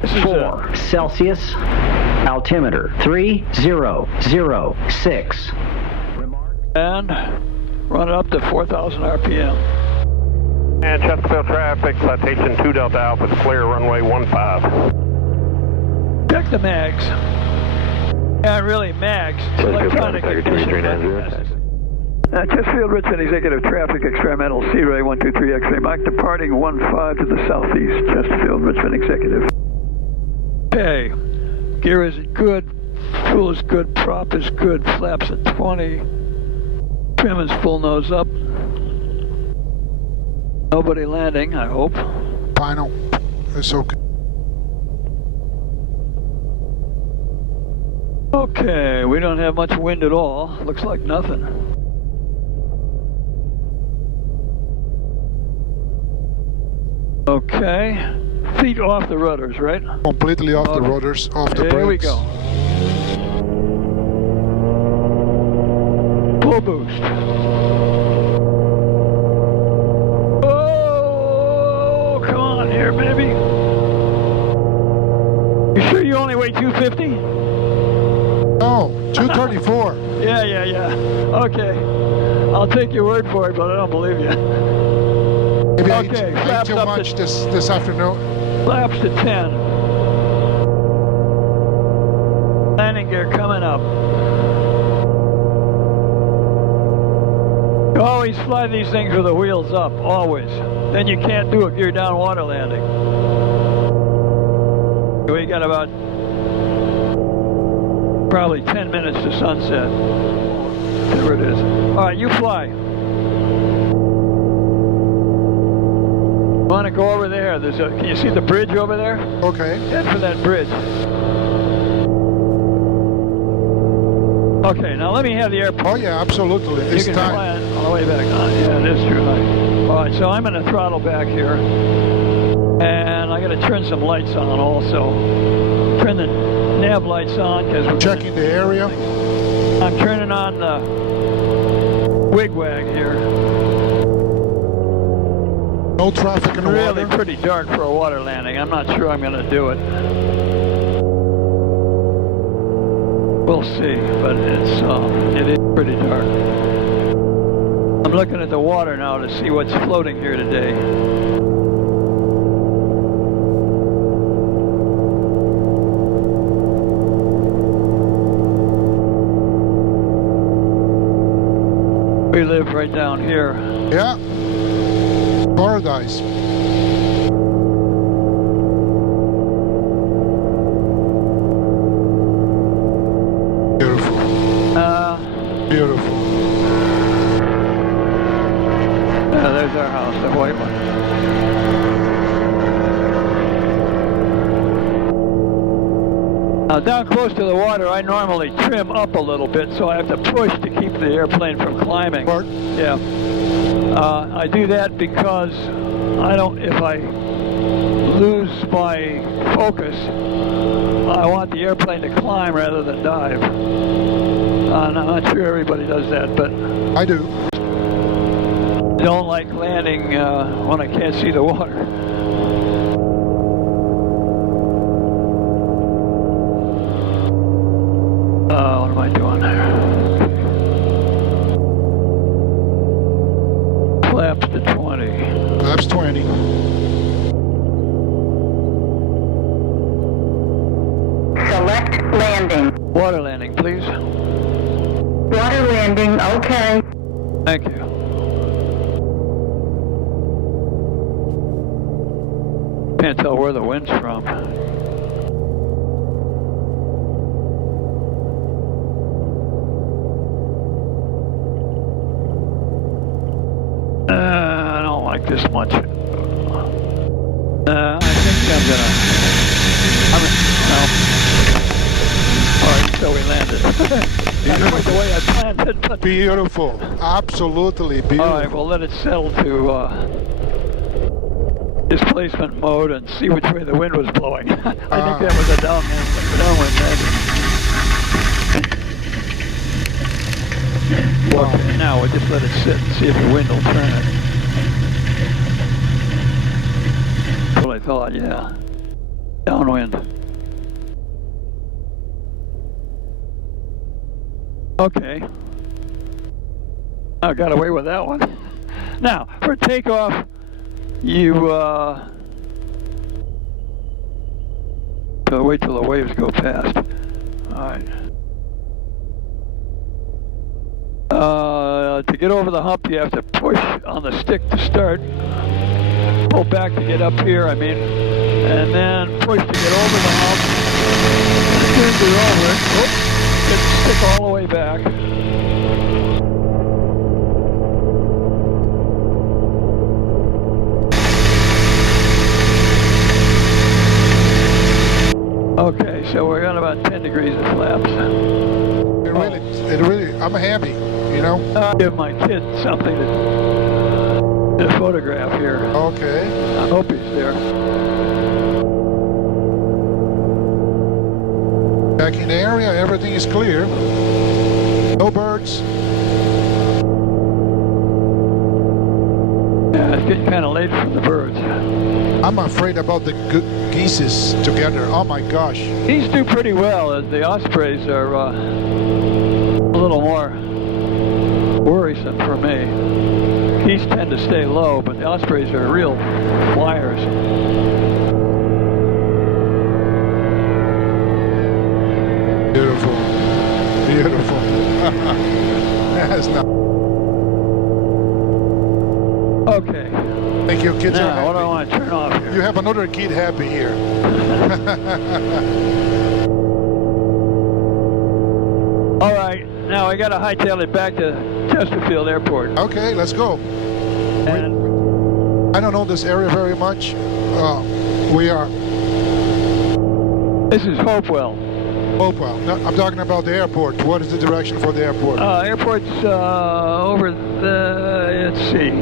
4 Celsius, altimeter 3006. And run it up to 4,000 RPM. And Chesterfield traffic, citation 2 Delta Alpha, is clear, runway 15. Check the mags. Yeah, really mags. Electronic ignition. Chesterfield, Richmond, Executive Traffic, Experimental, Searey 123 X-ray Mike, departing 15 to the southeast, Chesterfield, Richmond, Executive. Okay, gear is good, fuel is good, prop is good, flaps at 20, trim is full nose up. Nobody landing, I hope. Final, it's okay. Okay, we don't have much wind at all, looks like nothing. Okay, feet off the rudders, right? Completely off the rudders, off the brakes. Here we go. Full boost. Oh, come on here, baby. You sure you only weigh 250? No, 234. Yeah. Okay. I'll take your word for it, but I don't believe you. Maybe Okay, I ate flaps too up much to, this afternoon. flaps to 10. Landing gear coming up. You always fly these things with the wheels up, always. Then you can't do a gear down water landing. We got about probably 10 minutes to sunset. Whatever it is. All right, you fly. Want to go over there? Can you see the bridge over there? Okay. Head for that bridge. Okay, now let me have the airplane. Oh yeah, absolutely. It's You can time. fly it on the way back. Yeah, it is true. All right, so I'm going to throttle back here. And I got to turn some lights on also. Turn the nav lights on because we're Checking the area. I'm turning on the wigwag here. No traffic in the Really water. pretty dark for a water landing. I'm not sure I'm going to do it. We'll see, but it is pretty dark. I'm looking at the water now to see what's floating here today. We live right down here. Yeah. Paradise. Beautiful. Beautiful. Yeah, there's our house, the white one. Now down close to the water, I normally trim up a little bit, so I have to push to keep the airplane from climbing. Part. Yeah. I do that because if I lose my focus, I want the airplane to climb rather than dive. I'm not sure everybody does that, but I do. I don't like landing when I can't see the water. What am I doing there? Flaps to 20. Flaps 20. Select landing. Water landing, please. Water landing, okay. Thank you. Can't tell where the wind's from. I don't like this much. I think I'm gonna. No. All right, so we landed. Not quite the way I planned it, but. Beautiful. Absolutely beautiful. All right, we'll let it settle to displacement mode and see which way the wind was blowing. I think that was a downwind landing. Okay, now we'll just let it sit and see if the wind will turn it. That's what I thought, yeah. Downwind. Okay. I got away with that one. Now, for takeoff, you so wait till the waves go past. All right. To get over the hump, you have to push on the stick to start. Pull back to get up here, I mean, and then push to get over the hump. As soon as you're over it, get the stick all the way back. Okay, so we're at about 10 degrees of flaps. It really, I'm happy, you know? I'll give my kid something to photograph here. Okay. I hope he's there. Back in the area, everything is clear. No birds. Yeah, it's getting kind of late for the birds. I'm afraid about the geese together. Oh my gosh. Geese do pretty well, as the ospreys are a little more worrisome for me. Geese tend to stay low, but the ospreys are real flyers. Beautiful. Beautiful. That's not. Okay. Thank you, kids. Now, what do I want to turn off here? You have another kid happy here. All right, now I got to hightail it back to Chesterfield Airport. Okay, let's go. And I don't know this area very much. We are this is Hopewell. Hopewell. No, I'm talking about the airport. What is the direction for the airport? Airport's over the, let's see.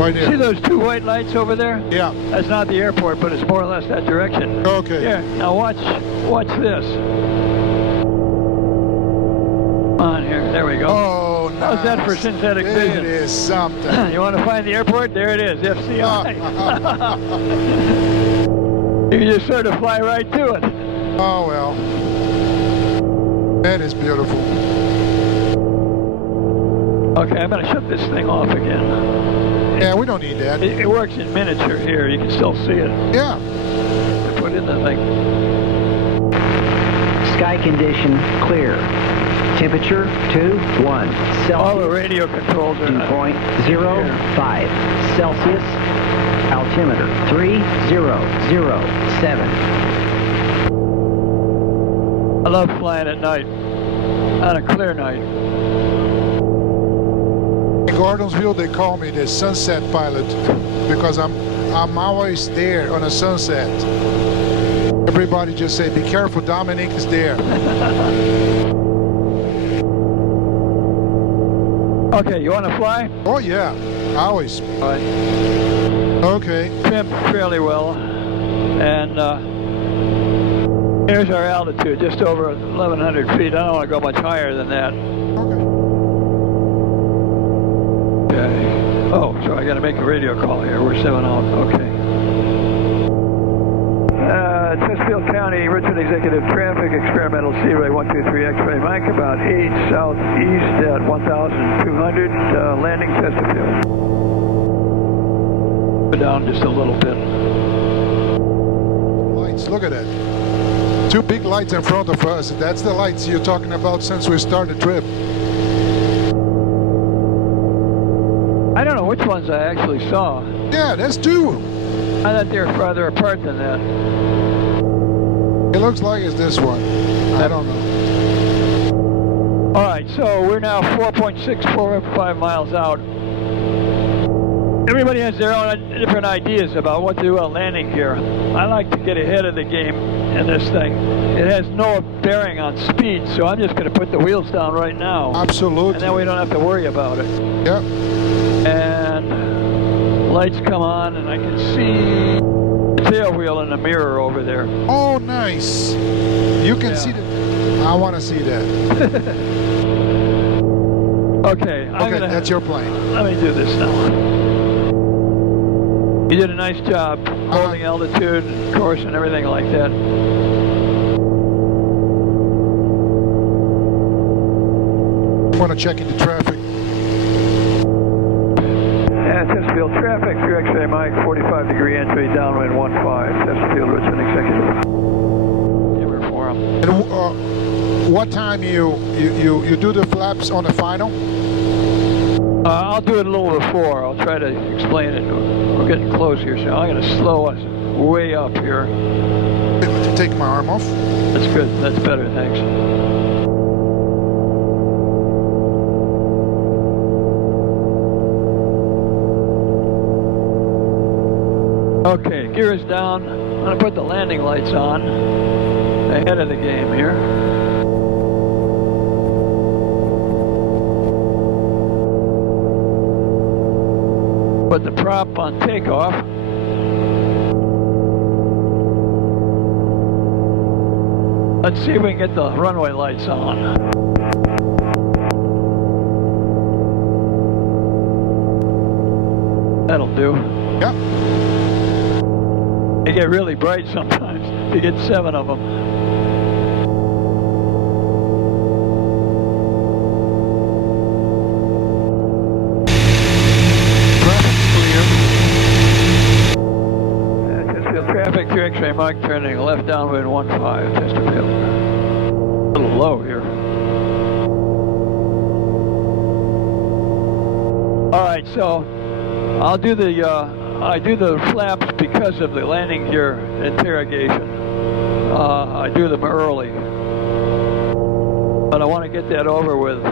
Right there. See those two white lights over there? Yeah. That's not the airport, but it's more or less that direction. Okay. Here, now watch this. Come on here, there we go. Oh, nice. How's that for synthetic vision? It is something. You want to find the airport? There it is, FCI. You can just sort of fly right to it. Oh, well. That is beautiful. Okay, I'm going to shut this thing off again. Yeah, we don't need that. It works in miniature here. You can still see it. Yeah. Put in the thing. Sky condition clear. Temperature 21 Celsius. All the radio controls are 2.05 Celsius. Altimeter 3007. I love flying at night. On a clear night. In Gordonsville, they call me the sunset pilot because I'm always there on a sunset. Everybody just say, "Be careful, Dominic is there." Okay, you want to fly? Oh yeah, always. All right. Okay. Trimmed fairly well, and here's our altitude, just over 1,100 feet. I don't want to go much higher than that. Okay. Oh, so I got to make a radio call here. We're 7 out. Okay. Chesterfield County, Richmond Executive Traffic, Experimental Searey 123 X-ray Mike, about 8 southeast at 1,200, landing Chesterfield. Go down just a little bit. Lights, look at that. Two big lights in front of us. That's the lights you're talking about since we started the trip. I don't know which ones I actually saw. Yeah, that's two. I thought they were farther apart than that. It looks like it's this one. I don't know. All right, so we're now 4.645 miles out. Everybody has their own different ideas about what to do on landing gear. I like to get ahead of the game in this thing. It has no bearing on speed, so I'm just going to put the wheels down right now. Absolutely. And then we don't have to worry about it. Yep. And lights come on, and I can see the tail wheel in the mirror over there. Oh, nice. You can see that. I want to see that. Okay. Okay, that's your plane. Let me do this now. You did a nice job holding altitude, course, and everything like that. I want to check into traffic. Chesterfield traffic, 3 X-ray Mike, 45 degree entry, downwind 15, Chesterfield, Richmond Executive. Never for him. And what time you do the flaps on the final? I'll do it a little before. I'll try to explain it. We're getting close here, so I'm going to slow us way up here. Take my arm off. That's good. That's better. Thanks. Okay, gear is down. I'm going to put the landing lights on ahead of the game here. Put the prop on takeoff. Let's see if we can get the runway lights on. That'll do. Yeah. They get really bright sometimes. You get 7 of them. Chesterfield traffic, 3 X-ray Mike, turning left downwind 15, Chesterfield. A little low here. All right, so I'll do I do the flaps because of the landing gear interrogation. I do them early, but I want to get that over with.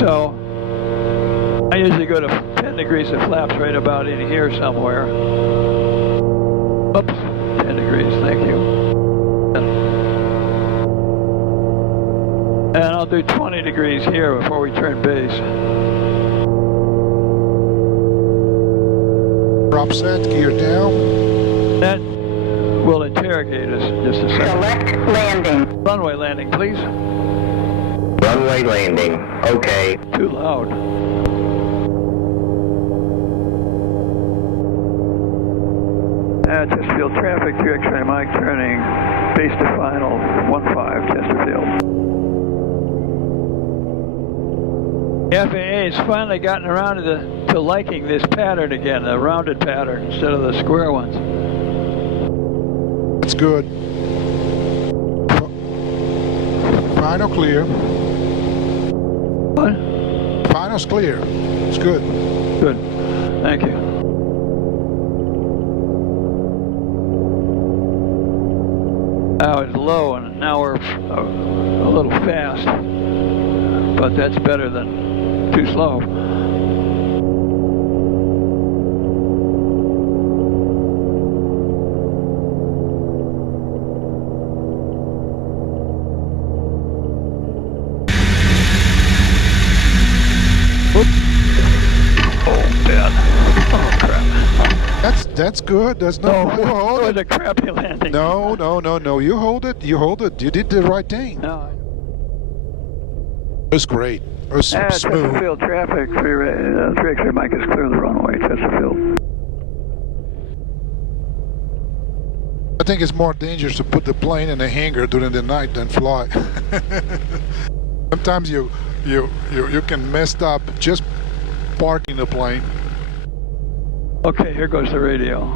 So I usually go to 10 degrees of flaps right about in here somewhere. Oops, 10 degrees, thank you. And I'll do 20 degrees here before we turn base. Prop set, gear down. That will interrogate us in just a second. Select landing. Runway landing, please. Runway landing. Okay. Too loud. Chesterfield traffic, 3 X-ray Mike, turning base to final 15, Chesterfield. The FAA has finally gotten around to liking this pattern again, the rounded pattern instead of the square ones. That's good. Final clear. What? Final's clear. It's good. Good. Thank you. Now it's low, and now we're a little fast, but that's better than too slow. That's good. That's no. You hold It it. was a crappy landing. No. You hold it. You hold it. You did the right thing. No. It was great. It was smooth. Chesterfield traffic, 3 X-ray Mike is clear of the runway, Chesterfield. I think it's more dangerous to put the plane in a hangar during the night than fly. Sometimes you can mess up just parking the plane. Okay, here goes the radio.